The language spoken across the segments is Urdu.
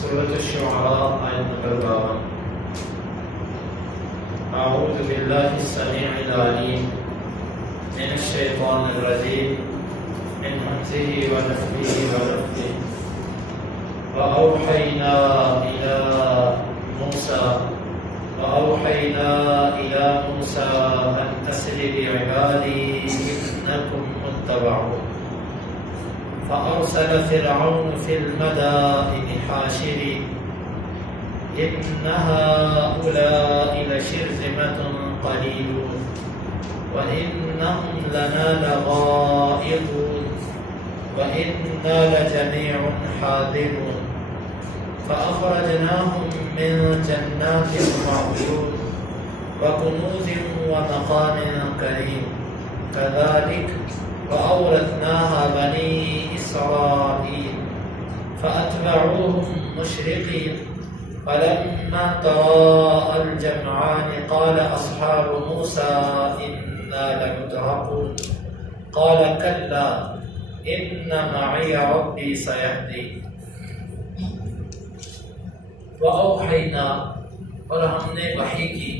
سورة الشعراء آية نمبر 52. أعوذ بالله السميع العليم من الشيطان الرجيم من همزه ونفخه ونفثه. وأوحينا إلى موسى أن أسر بعبادي إنكم متبعون. فأرسل فرعون في المدائن حاشرين إن هؤلاء لشرذمة قليلون وإنهم لنا لغائظون وإنا لجميع حاذرون. فأخرجناهم من جنات وعيون وكنوز ومقام كريم كذلك وأورثناها بني إسرائيل فأتبعوهم مشرقين. فلما تراءى الجمعان قال أصحاب موسى إنا لمدركون قال كلا إن معي ربي سيهدين. وأوحينا اور ہم نے وحی کی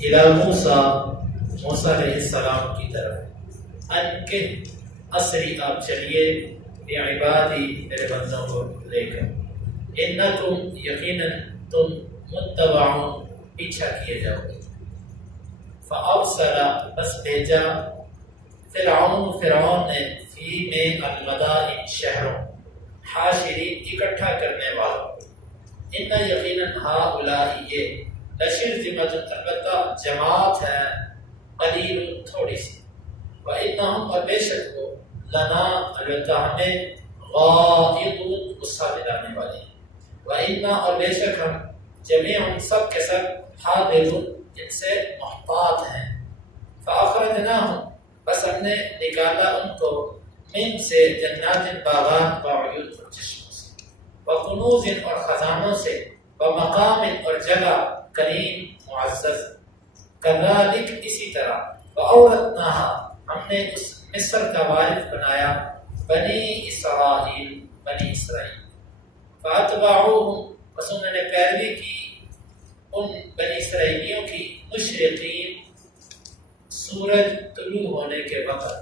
الی موسیٰ علیہ السلام کی طرف ان کے اسری آپ چلیے بعبادی میرے بندوں کو لے کر انکم یقیناً تم متبعون پیچھا کیے جاؤ گے. فارسل بس بھیجا فرعون نے فی میں المدائن شہروں حاشرین اکٹھا کرنے والوں. ان یقیناً ہؤلاء یہ لشرذمۃ البتہ جماعت ہے قلیل تھوڑی سی. وَإِنَّهُمْ اور بے شک وہ لنا البتہ ہمیں غائظون غصہ دلانے والے ہیں. وَإِنَّا اور بے شک ہم جمیع سب کے سب حاذرون ان سے محتاط ہیں. فَأَخْرَجْنَاهُمْ بس ہم نے نکالا ان کو من سے جنات باغات وعیون اور چشموں سے وکنوز اور خزانوں سے ومقام اور جگہ کریم معزز. کذالک اسی طرح وَأَوْرَثْنَاهَا ہم نے اس مصر کا وارث بنایا بنی اسرائیل. فاتبعوہم بس انہوں نے پیروی کی ان بنی اسرائیلیوں کی مشرقین سورج طلوع ہونے کے وقت.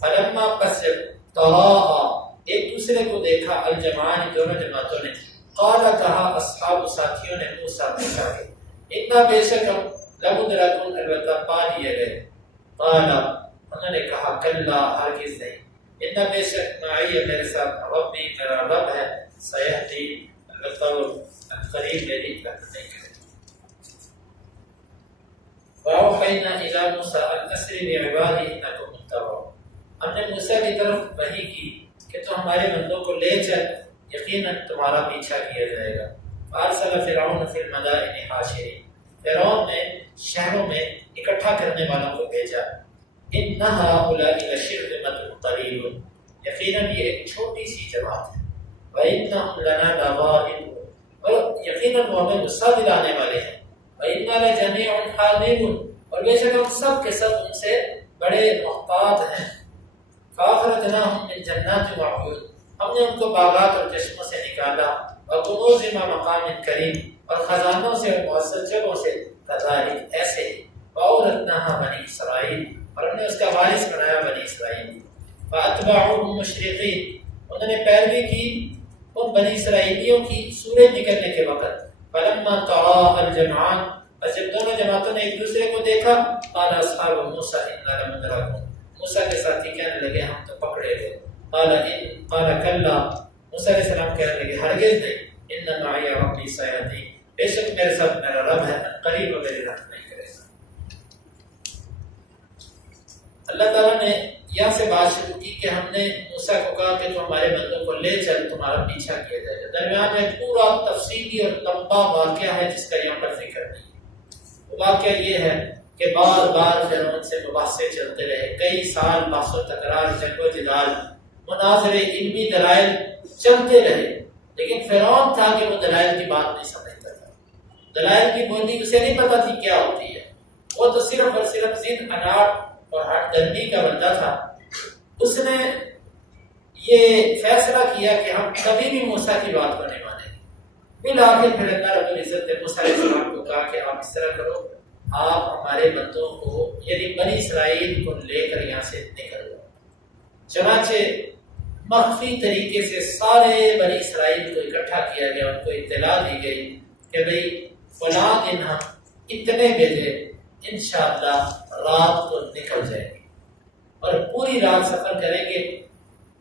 فلما پس جب تراءى ایک دوسرے کو دیکھا الجمعان دونوں جماعتوں نے قال کہا اصحاب ساتھیوں نے موسیٰ کے اتنا بے شک ہم لمدرکون البتہ پا لیے گئے. قال انہوں نے کہا کلا ہرگز نہیں. اتنا بے شک معی میرے ساتھ ربی میرا رب ہے سیہدی البتہ وہ قریب میری رحمت نہیں کرے. وَأَوْحَيْنَا إِلَى مُوسَىٰ أَنْ أَسْرِ بِعِبَادِي إِنَّكُمْ مُتَّبَعُونَ ہم نے موسیٰ کی طرف وحی کی کہ تو ہمارے بندوں کو لے چل یقیناً تمہارا پیچھا کیا جائے گا. فَأَرْسَلَ فِرْعَوْنُ فِي الْمَدَائِنِ حَاشِرِينَ فرعون نے شہروں میں اکٹھا کرنے والوں کو بھیجا. إِنَّ هَؤُلَاءِ لَشِرْذِمَةٌ قَلِيلٌ یقیناً یہ ایک چھوٹی سی جماعت ہے. وَإِنَّهُمْ لَنَا لَغَائِظُونَ اور یقیناً وہ ہمیں غصہ دلانے والے ہیں. وَإِنَّا لَجَمِيعٌ حَاذِرُونَ اور بے شک ہم سب کے سب ان سے بڑے محتاط ہیں. فَأَخْرَجْنَاهُمْ مِنْ جَنَّاتٍ وَعُيُونٍ ہم نے ان کو باغات اور چشموں سے نکالا. وَكُنُوزٍ وَمَقَامٍ كَرِيمٍ اور خزانوں سے اور معزز جگہوں سے. كَذَلِكَ ایسے. وَأَوْرَثْنَاهَا بَنِي إِسْرَائِيلَ اور ہم نے اس کا وارث بنایا بنی اسرائیل. فَأَتْبَعُوهُمْ مُشْرِقِينَ انہوں نے پیروی کی ان بنی اسرائیلیوں کی سورج نکلنے کے وقت. فَلَمَّا تَرَاءَى الْجَمْعَانِ اور جب دونوں جماعتوں نے ایک دوسرے کو دیکھا قَالَ أَصْحَابُ مُوسَىٰ إِنَّا لَمُدْرَكُونَ موسیٰ کے ساتھی کہنے لگے ہم تو پکڑے گئے. قَالَ كَلَّا موسیٰ علیہ السلام کہنے لگے ہرگز نہیں. إِنَّ مَعِيَ رَبِّي سَيَهْدِينِ بے شک میرے ساتھ میرا رب ہے قریب و میری رحمت نہیں کرے گا. اللہ تعالیٰ نے یہاں سے بات شروع کی کہ ہم نے موسیٰ کو کہا کہ تو ہمارے بندوں کو لے چل تمہارا پیچھا کیا جائے گا. درمیان میں پورا تفصیلی اور لمبا واقعہ ہے جس کا یہاں پر ذکر نہیں. وہ واقعہ یہ ہے کہ بار بار فرعون سے مباحثے چلتے رہے. کئی سال بحث و تکرار جنگ و جدال مناظرے علمی دلائل چلتے رہے. لیکن فرعون تھا کہ وہ دلائل کی بات نہیں سمجھتا تھا. دلائل کی بولی اسے نہیں پتا تھی کیا ہوتی ہے. وہ تو صرف اور صرف ضد اناٹ اور ہٹ گرمی کا بندہ تھا. اس نے یہ فیصلہ کیا کہ ہم کبھی بھی موسیٰ کی بات کو نہیں مانیں گے۔ بالآخر پھر اللہ رب العزت نے موسیٰ علیہ السلام کو کہا کہ آپ اس طرح کرو، آپ ہمارے بندوں کو یعنی بنی اسرائیل کو لے کر یہاں سے نکل جاؤ۔ چنانچہ مخفی طریقے سے سارے بنی اسرائیل کو اکٹھا کیا گیا، ان کو اطلاع دی گئی کہ بھئی فلاں دن ہم اتنے بجے انشاءاللہ رات کو نکل جائیں گے اور پوری رات سفر کریں گے،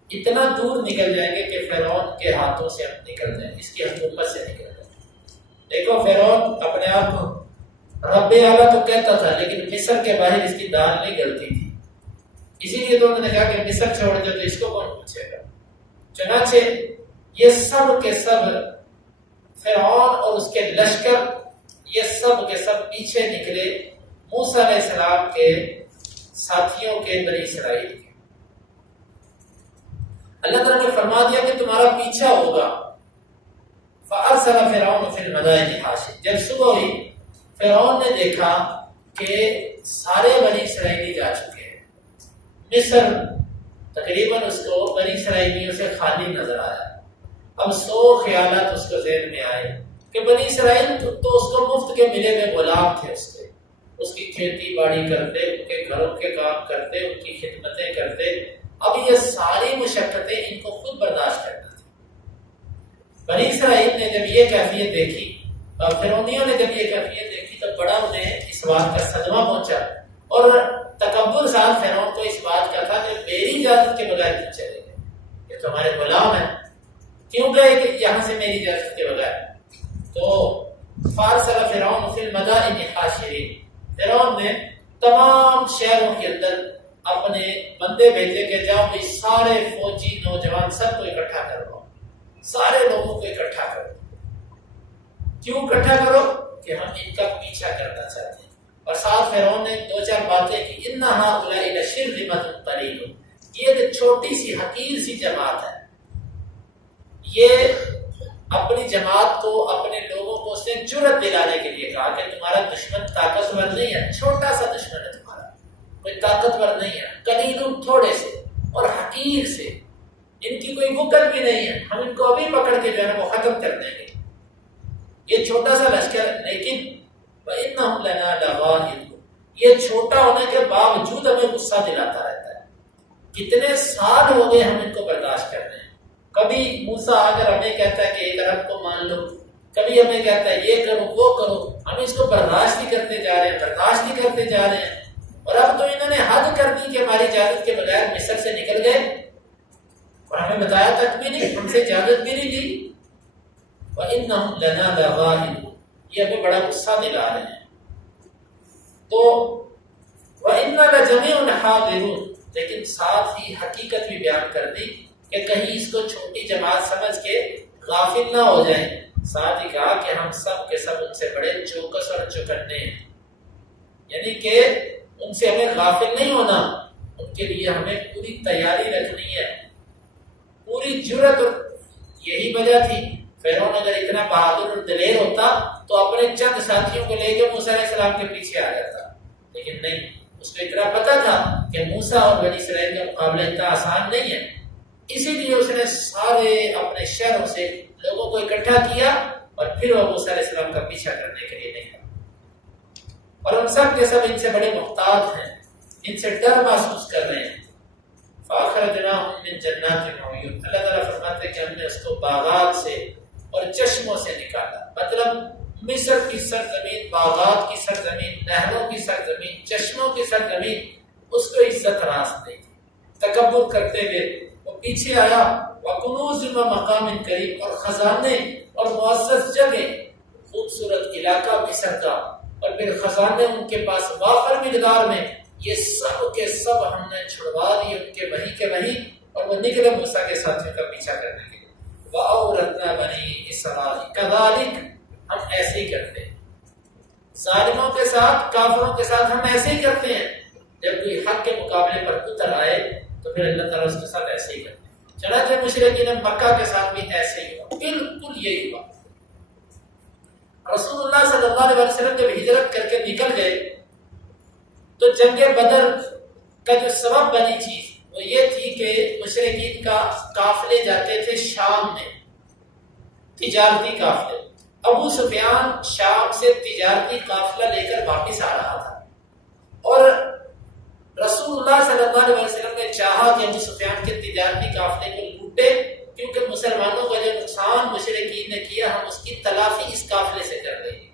اتنا دور نکل جائیں گے کہ فرعون کے ہاتھوں سے ہم نکل جائیں، اس کی حکومت سے نکل جائیں۔ دیکھو فرعون اپنے آپ کو رب اعلیٰ تو کہتا تھا، لیکن مصر کے باہر اس کی دال نہیں گلتی تھی، اسی لیے تو انہوں نے کہا کہ مصر چھوڑ دے تو اس کو کون پوچھے گا۔ چنانچہ یہ سب کے سب فرعون اور اس کے لشکر یہ سب کے سب پیچھے نکلے موسیٰ علیہ السلام کے ساتھیوں کے بنی اسرائیل کے۔ اللہ تعالیٰ نے فرما دیا کہ تمہارا پیچھا ہوگا۔ فَأَرْسَلَ فِرْعَوْنُ فِي الْمَدَائِنِ حَاشِرِينَ، جب صبح ہوئی فرعون نے دیکھا کہ سارے بنی اسرائیلی جا چکے ہیں، مصر تقریباً اس کو بنی اسرائیلیوں سے خالی نظر آیا۔ اب 100 خیالات اس کو ذہن میں آئے کہ بنی اسرائیل تو اس کو مفت کے ملے ہوئے غلام تھے، اس کی کھیتی باڑی کرتے، ان کے گھروں کے کام کرتے، ان کی خدمتیں کرتے، اب یہ ساری مشقتیں ان کو خود برداشت کرنا تھی۔ بنی اسرائیل نے جب یہ کیفیت دیکھی اور فرعونیوں نے جب یہ کیفیت دیکھی تو بڑا انہیں اس بات کا صدمہ پہنچا، اور تکبر ساتھ فرعون کو اس بات کا تھا کہ میری اجازت کے بغیر کیوں چلے گئے، یہ تو ہمارے غلام ہیں، کیوں گئے کہ یہاں سے میری اجازت کے بغیر؟ تو فارسل فرعون فی المدائن حاشرین، فرعون نے تمام شہروں کے اندر اپنے بندے بھیجے کہ جاؤ بھی سارے فوجی نوجوان سب کو اکٹھا کرو، سارے لوگوں کو اکٹھا کرو۔ کیوں اکٹھا کرو؟ کہ ہم ان کا پیچھا کرنا چاہتے ہیں۔ اور ساتھ فرعون نے 2-4 باتیں کی، اِنَّ هَٰؤُلَاءِ لَشِرْذِمَةٌ قَلِيلُونَ، یہ ایک چھوٹی سی حقیر سی جماعت ہے، یہ اپنی جماعت کو اپنے لوگوں کو اس نے جرأت دلانے کے لیے کہا کہ تمہارا دشمن طاقتور نہیں ہے، چھوٹا سا دشمن ہے تمہارا، کوئی طاقتور نہیں ہے، قلیل تھوڑے سے اور حقیر سے، ان کی کوئی وکل بھی نہیں ہے، ہم ان کو ابھی پکڑ کے جو ہے وہ ختم کر دیں گے، یہ چھوٹا سا لشکر، لیکن وَإِنَّهُمْ لَنَا لَغَائِظُونَ، یہ چھوٹا ہونے کے باوجود ہمیں غصہ دلاتا رہتا ہے، کتنے سال ہو گئے ہم ان کو برداشت کر رہے ہیں۔ کبھی موسیٰ آ کر ہمیں کہتا ہے کہ ایک رب کو مان لو، کبھی ہمیں کہتا ہے یہ کرو وہ کرو، ہم اس کو برداشت ہی کرتے جا رہے ہیں، برداشت ہی کرتے جا رہے ہیں، اور اب تو انہوں نے حد کر دی کہ ہماری اجازت کے بغیر مصر سے نکل گئے اور ہمیں بتایا تک بھی نہیں، ہم سے اجازت بھی نہیں دی۔ وَإِنَّهُمْ لَنَا لَغَائِظُونَ، یہ ہمیں بڑا غصہ دلا رہے ہیں۔ تو وَإِنَّا لَجَمِيعٌ حَاضِرُونَ، لیکن ساتھ ہی حقیقت بھی بیان کر دی کہ کہیں اس کو چھوٹی جماعت سمجھ کے غافل نہ ہو جائیں۔ ساتھ ہی کہا کہ ہم سب کے سب ان سے بڑے چوکس اور چوکنے ہیں، یعنی کہ ان سے ہمیں غافل نہیں ہونا، ان کے لیے ہمیں پوری تیاری رکھنی ہے، پوری جرأت۔ یہی وجہ تھی فرعون اگر اتنا بہادر اور دلیر ہوتا تو اپنے چند ساتھیوں کو لے کے موسیٰ علیہ السلام کے پیچھے آ جاتا، لیکن نہیں، اس کو اتنا پتا تھا کہ موسیٰ اور بنی اسرائیل کا مقابلہ اتنا آسان نہیں ہے، اسی لیے اس نے سارے اپنے شہروں سے لوگوں کو اکٹھا کیا اور پھر وہ موسیٰ علیہ السلام کا پیچھا کرنے کے لیے نکلا۔ اور ہم سب کے سب ان سے بڑے محتاط ہیں، ان سے ڈر محسوس کر رہے ہیں۔ فَأَخْرَجْنَاهُم مِّن جَنَّاتٍ وَعُيُونٍ، اللہ تعالیٰ فرماتے ہیں کہ ہم نے اس کو باغات سے اور چشموں سے نکالا، مطلب مصر کی سرزمین، باغات کی سرزمین، نہروں کی سرزمین، چشموں کی سرزمین، اس کو عزت راس دی، تکبر کرتے ہوئے وہ پیچھے آیا۔ وَكُنُوزٍ وَمَقَامٍ كَرِيمٍ، اور خزانے اور معزز جگہ، خوبصورت علاقہ مصر کا، اور پھر خزانے ان کے پاس وافر مقدار میں، یہ سب کے سب ہم نے چھڑوا دیے ان کے وحی کے وحی، اور وہ نکلے موسیٰ کے ساتھیوں کا پیچھا کرنے کے لیے۔ وَأَوْرَثْنَا بَنِي إِسْرَائِيلَ، كَذَلِكَ، ہم ایسے ہی کرتے ہیں، ظالموں کے ساتھ، کافروں کے ساتھ ہم ایسے ہی کرتے ہیں، جب کوئی حق کے مقابلے پر اتر آئے تو پھر اللہ تعالیٰ اس کے ساتھ ایسے ہی کرتے ہیں۔ چنانچہ مشرکین مکہ کے ساتھ بھی ایسے ہی ہوا، بالکل یہی ہوا۔ رسول اللہ صلی اللہ علیہ وسلم جب ہجرت کر کے نکل گئے تو جنگ بدر کا جو سبب بنی چیز وہ یہ تھی کہ مشرکین کا قافلے جاتے تھے شام میں، تجارتی قافلے۔ ابو سفیان شام سے تجارتی قافلہ لے کر واپس آ رہا تھا، اور رسول اللہ صلی اللہ علیہ وسلم نے چاہا کہ ابو سفیان کے تجارتی قافلے کو لوٹے، کیونکہ مسلمانوں کا جو نقصان مشرکین نے کیا ہم اس کی تلافی اس قافلے سے کر دیں گے۔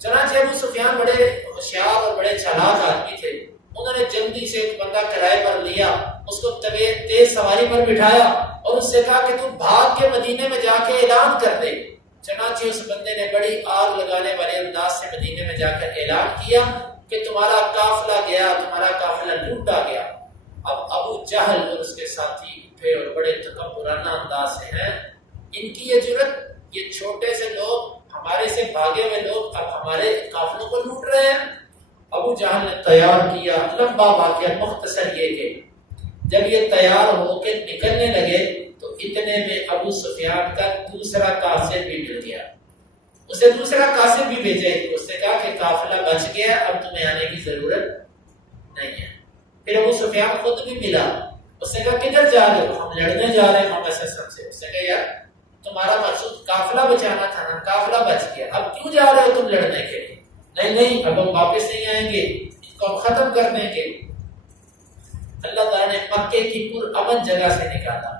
چنانچہ ابو سفیان بڑے ہوشیار اور بڑے چالاک آدمی تھے، انہوں نے جلدی سے ایک بندہ کرائے پر لیا، اس کو تیز سواری پر بٹھایا اور اس سے کہا کہ تم بھاگ کے مدینے میں جا کے اعلان کر دے۔ چنانچہ اس بندے نے بڑی آگ لگانے والے انداز سے مدینے میں جا کر اعلان کیا کہ تمہارا قافلہ گیا، تمہارا قافلہ لوٹا گیا۔ اب ابو جہل اور اس کے ساتھی اٹھے اور بڑے تکبرانہ انداز سے ہیں، ان کی یہ جرت، یہ چھوٹے سے لوگ، ہمارے سے بھاگے ہوئے لوگ اب ہمارے قافلوں کو لوٹ رہے ہیں۔ ابو جہل نے تیار کیا، لمبا واقعہ، مختصر یہ کہ جب یہ تیار ہو کے نکلنے لگے تو اتنے میں ابو سفیان کا دوسرا قاصد بھی مل گیا، اسے دوسرا قاصد بھی بھیجے، اس نے کہا کہ قافلہ بچ گیا، اب تمہیں آنے کی ضرورت نہیں ہے۔ پھر ابو سفیان خود بھی ملا، اس نے کہا کدھر جا رہے ہو؟ ہم لڑنے جا رہے ہیں محمد صلی اللہ علیہ وسلم سے۔ اس نے کہا یار تمہارا مقصود قافلہ بچانا تھا نا، قافلہ بچ گیا، اب کیوں جا رہے ہو تم لڑنے کے لیے؟ نہیں اب ہم واپس نہیں آئیں گے، اس کو ہم ختم کر دیں گے۔ اللہ تعالیٰ نے مکے کی پر امن جگہ سے نکالا،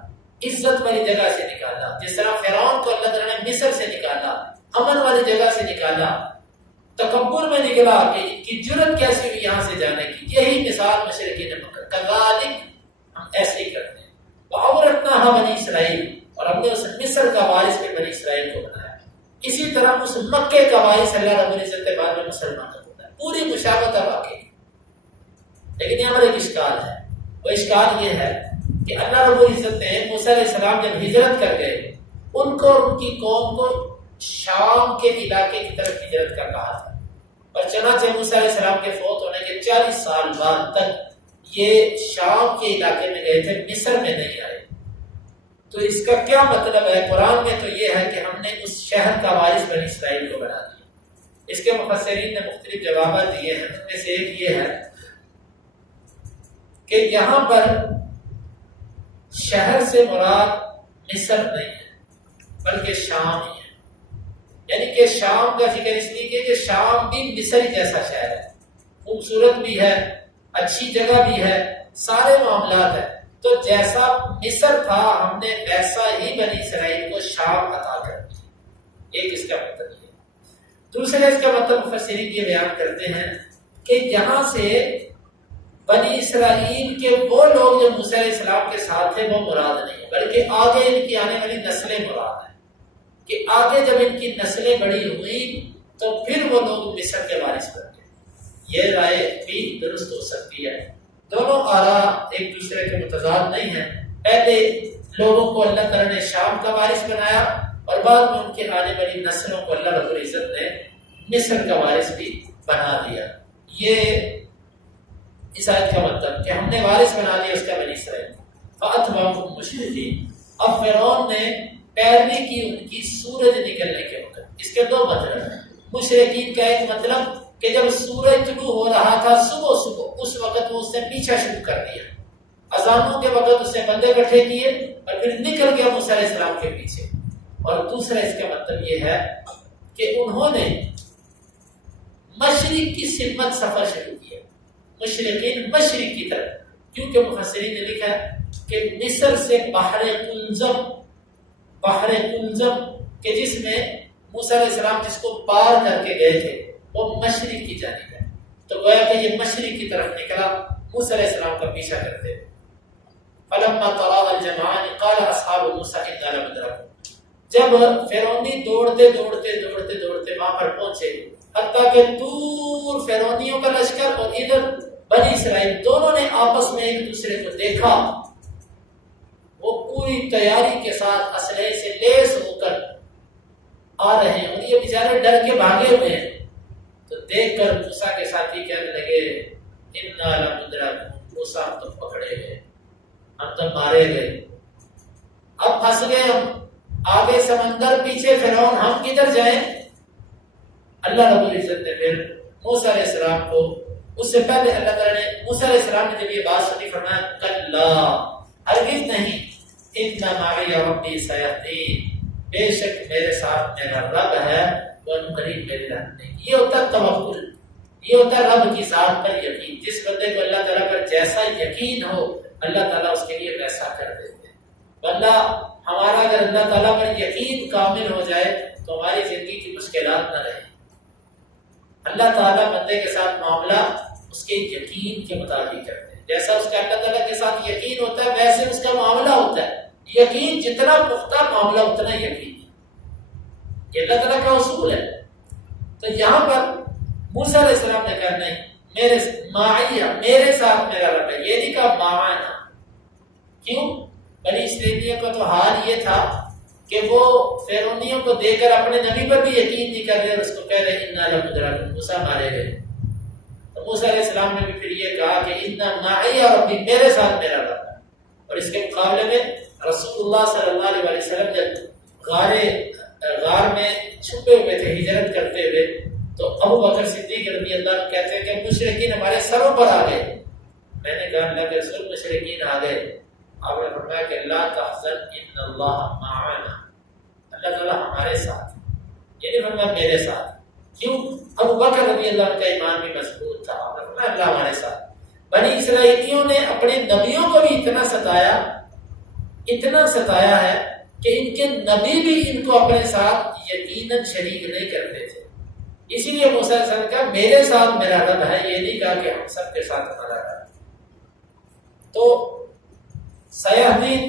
عزت والی جگہ سے نکالا، جس طرح فرعون کو اللہ تعالیٰ نے مصر سے نکالا، امن والی جگہ سے نکالا، تکبر میں نکلا کہ ان کی جرت کیسی ہوئی یہاں سے جانے کی۔ یہی مثال مشرکین مکہ، کذالک ہم ایسے ہی کرتے ہیں۔ وَأَوْرَثْنَاهَا بَنِي اسرائیل، اور ہم نے اس مصر کا وارث بھی بنی اسرائیل کو بنایا۔ اسی طرح اس مکے کا وارث اللہ رب العزت کے بعد میں مسلمانوں کو بنایا۔ پوری مشابہت واقعی، لیکن یہاں پر ایک اشکال ہے، وہ اشکال یہ ہے کہ اللہ رب العزت نے موسیٰ علیہ السلام جب ہجرت کر گئے، ان کو اور ان کی قوم کو شام کے علاقے کی طرف ہجرت کا کہا تھا، اور چنانچہ موسیٰ علیہ السلام کے فوت ہونے کے 40 سال بعد تک یہ شام کے علاقے میں گئے تھے، مصر میں نہیں آئے۔ تو اس کا کیا مطلب ہے؟ قرآن میں تو یہ ہے کہ ہم نے اس شہر کا وارث بنی اسرائیل کو بنا دیا۔ اس کے مفسرین نے مختلف جوابات دیے ہیں، ان میں سے ایک یہ ہے کہ یہاں پر شہر سے مراد مصر نہیں ہے بلکہ شام ہی ہے، یعنی کہ شام کا ذکر اس لیے کہ شام بھی مصر جیسا شہر ہے، خوبصورت بھی ہے، اچھی جگہ بھی ہے، سارے معاملات ہیں۔ تو جیسا مصر تھا ہم نے ویسا ہی بنی اسرائیل کو شام عطا کر دیا۔ ایک اس کا مطلب ہے۔ دوسرے اس کا مطلب مفسرین یہ بیان کرتے ہیں کہ یہاں سے بنی اسرائیل کے وہ لوگ جو موسیٰ علیہ السلام کے ساتھ تھے وہ مراد نہیں ہے، بلکہ آگے ان کی آنے والی نسلیں مراد ہیں، کہ آگے جب ان کی نسلیں بڑی ہوئی تو پھر وہ لوگ مصر کے وارث بن گئے۔ یہ رائے بھی درست ہو سکتی ہے۔ دونوں آراء ایک دوسرے کے متضاد نہیں ہیں۔ پہلے لوگوں کو اللہ تعالیٰ نے شام کا وارث بنایا، اور بعد میں ان کے آنے والی نسلوں کو اللہ رب العزت نے مصر کا وارث بھی بنا دیا۔ یہ اس آیت کا مطلب کہ ہم نے وارث بنا دیا اس کا بنی اسرائیل۔ فَأَتْبَعُهُم مُشْرِقِينَ، اب فرعون نے پیروی کی ان کی سورج نکلنے کے وقت۔ اس کے دو مطلب ہیں۔ مشرکین کا ایک مطلب کہ جب سورج طلوع ہو رہا تھا صبح اس وقت وہ اس سے پیچھا شروع کر دیا، اذانوں کے وقت اس نے بندے اکٹھے کیے اور پھر نکل گیا موسیٰ علیہ السلام کے پیچھے۔ اور دوسرا اس کا مطلب یہ ہے کہ انہوں نے مشرق کی سمت سفر شروع کیا، مشرقین مشرق کی طرف، کیونکہ مفسرین نے لکھا کہ مصر سے بحر قلزم کہ جس میں موسیٰ علیہ السلام جس کو پار کر کے گئے تھے وہ مشرق کی جانب ہے، تو گویا کہ یہ مشرق کی طرف نکلا موسیٰ علیہ السلام کا پیچھا کرتے ہوئے۔ فلما تراءى الجمعان قال اصحاب موسیٰ انا لمدرکون، جب فرعونی دوڑتے وہاں پر پہنچے، حتیٰ کہ دور فرعونیوں کا لشکر اور ادھر بنی اسرائیل دونوں نے آپس میں ایک دوسرے کو دیکھا، وہ پوری تیاری کے ساتھ اسلحے سے لیس ہو کر آ رہے ہیں اور یہ بیچارے ڈر کے بھاگے ہوئے ہیں۔ تو دیکھ کر موسیٰ کے ساتھی کہنے لگے انا لمدرکون، موسیٰ ہم تو پکڑے گئے، ہم تو مارے گئے، اب پھنس گئے ہم، آگے سمندر پیچھے فرعون، ہم کدھر جائیں؟ اللہ رب العزت نے پھر موسیٰ علیہ السلام کو اس سے پہلے اللہ تعالیٰ نے موسیٰ علیہ السلام نے جب یہ بات سنی فرمایا کلا، ہرگز نہیں، ان معی ربی سیہدین، بے شک میرے ساتھ میرا رب ہے، وہ قریب میری رحمت ہے۔ یہ ہوتا ہے توکل، یہ ہوتا ہے رب کی ذات پر یقین۔ جس بندے کو اللہ تعالیٰ پر جیسا یقین ہو اللہ تعالیٰ اس کے لیے ویسا کر دیتے ہیں۔ بندہ ہمارا اگر اللہ تعالیٰ پر یقین کامل ہو جائے تو ہماری زندگی کی مشکلات نہ رہیں۔ اللہ تعالیٰ بندے کے ساتھ معاملہ اس کے یقین کے مطابق کرتے ہیں، جیسا اس کا اللہ تعالیٰ کے ساتھ یقین ہوتا ہے ویسے اس کا معاملہ ہوتا ہے۔ یقین جتنا پختہ معاملہ اتنا یقین ہے، یہ اللہ تعالیٰ کا اصول ہے۔ تو یہاں پر موسیٰ علیہ السلام نے کہا نہیں، میرے معیہ، میرے ساتھ میرا رب ہے، یہ نہیں کہا معانا۔ کیوں؟ بنی اسرائیلیوں کا تو حال یہ تھا کہ وہ فرعونیوں کو دے کر اپنے نبی پر بھی یقین نہیں کر رہے اور اس کو کہہ رہے انا لمدرکون، موسیٰ مارے گئے۔ تو موسیٰ علیہ السلام نے بھی پھر یہ کہا کہ انا معی ربی، میرے ساتھ میرا رب ہے۔ اور اس کے مقابلے میں رسول اللہ صلی اللہ علیہ وسلم جب غار میں چھپے ہوئے تھے ہجرت کرتے ہوئے، تو ابو بکر صدیق رضی اللہ عنہ کہتے ہیں کہ مشرکین ہمارے سروں پر آ گئے۔ میں نے کہا اللہ کے رسول مشرکین آ گئے؟ آپ نے فرمایا کہ لا تحزن ان اللہ معنا، اللہ تعالیٰ ہمارے ساتھ، یہ نہیں فرمایا میرے ساتھ۔ کیوں؟ ابو بکر رضی اللہ عنہ کا ایمان بھی مضبوط تھا، آپ نے فرمایا اللہ ہمارے ساتھ۔ بنی اسرائیلیوں نے اپنے نبیوں کو بھی اتنا ستایا ہے کہ ان کے نبی بھی ان کو اپنے ساتھ یقیناً شریک نہیں کرتے تھے۔ اسی لیے موسیٰ علیہ السلام نے کہا میرے ساتھ میرا رب ہے، یہ نہیں کہا کہ ہم سب کے ساتھ ہمارا رب۔ تو سیہدین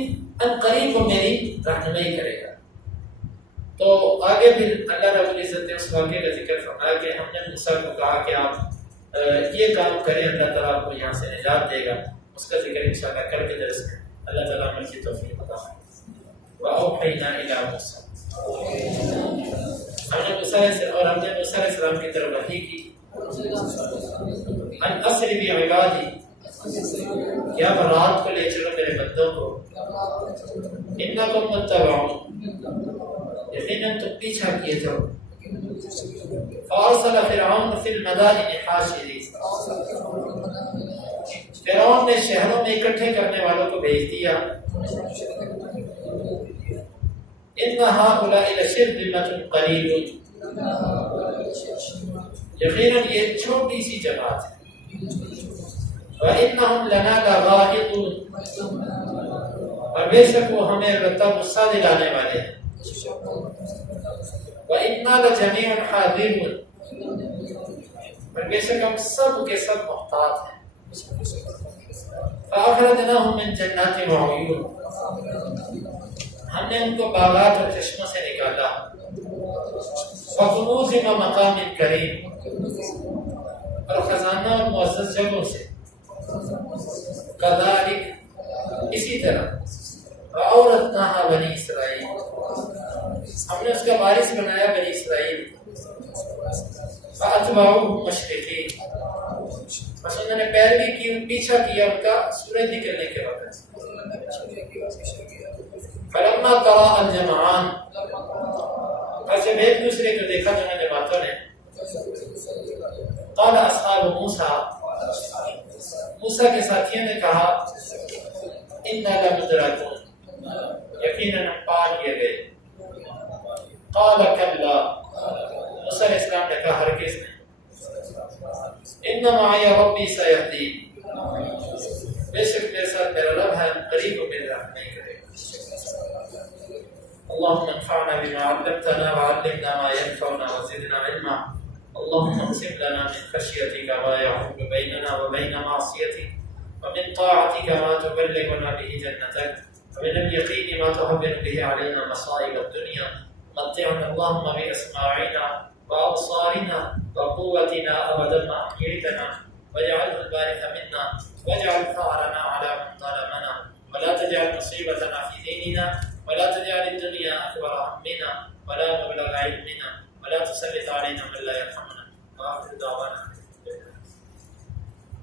ان قریب وہ میری رہنمائی کرے گا۔ تو آگے بھی اللہ رب العزت نے اس واقعے کا ذکر فرمایا کہ ہم نے موسیٰ کو کہا کہ آپ یہ کام کریں، اللہ تعالیٰ آپ کو یہاں سے نجات دے گا۔ اس کا ذکر انشاءاللہ کل کے درس میں اللہ تعالیٰ عمل کی توفیق عطا فرمائے۔ وَأَوْحَيْنَا إِلَىٰ مُوسَىٰ، ہم نے موسیٰ علیہ السلام کی طرف وحی کی، ان اسر بعبادی، کیا رات کو لے چلو میرے بندوں کو، انکم متبعون، یقیناً تم پیچھا کیے جاؤ، فارسل فرعون فی المدائن حاشرین، فرعون نے شہروں میں اکٹھے کرنے والوں کو بھیج دیا، ان هؤلاء لشرذمة قلیلون، یقیناً یہ چھوٹی سی جماعت ہے، وَإِنَّهُمْ لَنَا لَغَائِظُونَ، اور بے شک وہ ہمیں البتہ غصہ دلانے والے ہیں، وَإِنَّا لَجَمِيعٌ حَاذِرُونَ، اور بے شک ہم سب کے سب محتاط ہیں، فَأَخْرَجْنَاهُمْ مِنْ جَنَّاتٍ وَعُيُونٍ، ہم نے ان کو باغات اور چشموں سے نکالا، وَكُنُوزٍ وَمَقَامٍ كَرِيمٍ، اور خزانہ اور معزز جگہوں سے، كَذَلِكَ اسی طرح، وَأَوْرَثْنَاهَا بَنِي اسرائیل، ہم نے اس کا وارث بنایا بنی اسرائیل، فَأَتْبَعُوهُمْ مُشْرِقِينَ، بس انہوں نے پیروی کی، پیچھا کیا ان کا سورج نکلنے کے وقت، فَلَمَّا تَرَاءَ الْجَمْعَانِ، اور جب ایک دوسرے کو دیکھا دونوں جماعتوں نے، قال اصحاب موسیٰ، موسیٰ کے ساتھیوں نے کہا اِنَّا لَمُدْرَكُونَ، یقیناً ہم پا لیے گئے، قال کلا، موسیٰ علیہ السلام نے کہا ہرگز نہیں، ان معی ربی سیہدین، بے شک میرے ساتھ میرا رب ہے، قریب میرے رحم نہیں کرے گا۔ اللهم انفعنا بما علمتنا وعلمنا ما ينفعنا وزدنا علما، اللهم اقسم لنا من خشيتك ما يحول بيننا وبين معصيتك، ومن طاعتك ما تبلغنا به جنتك، ومن اليقين ما تهون به علينا مصائب الدنيا، متعنا اللهم بأسماعنا وأبصارنا وقوتنا أبدا ما أحييتنا، واجعله الوارث منا، واجعل ثأرنا على من ظلمنا، ولا تجعل مصيبتنا في ديننا، ولا تجعل الدنيا أكبر همنا ولا مبلغ علمنا، ولا تسلط علينا من لا يرحمنا، وآخر دعوانا